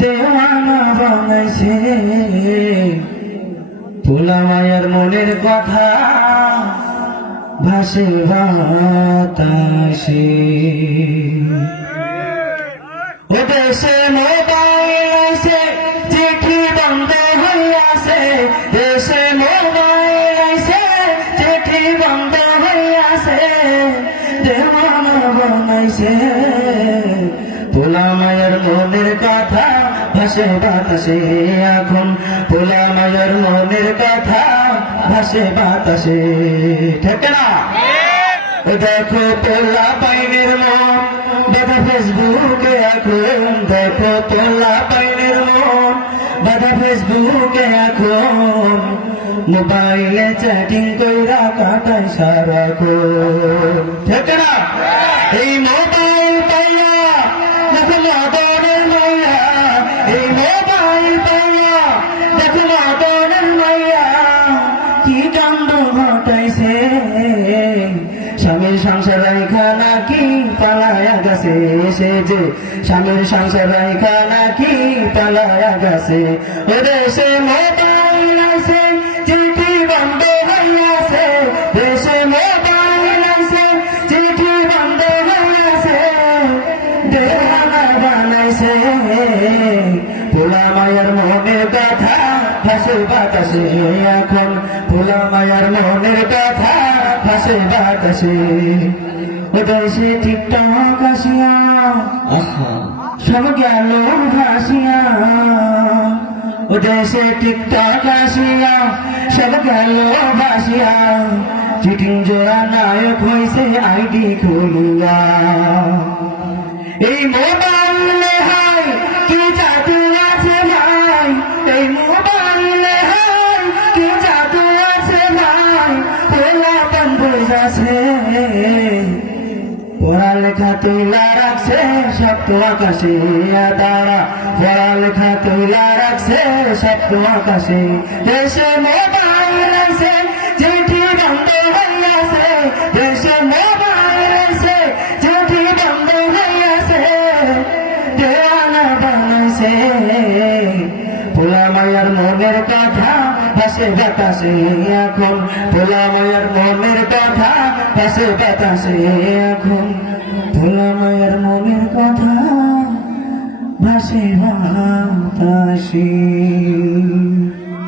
দেওয়ানা বানাইছে পোলা মায়ের মনের কথা ভাসে বাতাসে। ও দেশে মোবাইল আছে চিঠি বন্ধ হইয়াছে, দেশে মোবাইল আছে চিঠি বন্ধ হইয়াছে, দেওয়ানা বানাইছে পোলা মায়ের মনের কথা ভাসে বাতাসে। এখন পোলা মায়ের মনের কথা ভাসে বাতাসে, ঠিক না? দেখো পোলা পাইনের মন বাধা ফেসবুকে, এখন দেখো পোলা পাইনের মন বাধা ফেসবুকে, এখন মোবাইলে চ্যাটিং কইরা কাটাই সারাক্ষণ, ঠিক না? এই মোবাইল পাইয়া দেখো মদনের মাইয়া, এই মোবাইল পাইয়া দেখো মদনের মাইয়া কি কাণ্ড ঘটাইছে। স্বামীর সংসার রাইখা নাকি পালায়া গেছে, সে যে স্বামীর সংসার রাইখা নাকি পালায়া গেছে। ও দেশে মোবাইল আছে চিঠি বন্ধ হইয়াছে, দেশে মোবাইল আছে চিঠি বন্ধ হইয়াছে, দেওয়ানা বানাইছে পোলা মায়ের মনের কথা ভাসে বাতাসে। এখন পোলা মায়ের মনের কথা ভাসে বাতাসে। ও দেশে টিকটক আসিয়া সব গেল ভাসিয়া, ও দেশে টিকটক আসিয়া সব গেল ভাসিয়া, চিঠিং জোড়া নায়ক হয়েছে আইডি খুলিয়া। এই মোবাইলে হাই কি জাদু আছে ভাই, এই মোবাইলে হাই কি জাদু আছে ভাই, পোলা পান বোঝাছে পড়ালেখা তুইলা রাখছে সপ্ত আকাশে, তারা পড়ালেখা তুইলা রাখছে সপ্ত আকাশে। দেশে মোবাইল আছে চিঠি বন্ধ হইয়াছে, দেশে মোবাইল আছে চিঠি বন্ধ হইয়াছে, দেওয়ানা বানাইছে পোলা মায়ের মনের কথা ভাসে বাতাসে। এখন পোলা মায়ের মনের কথা ভাসে বাতাসে, এখন পোলা মায়ের মনের কথা ভাসে বাতাসে।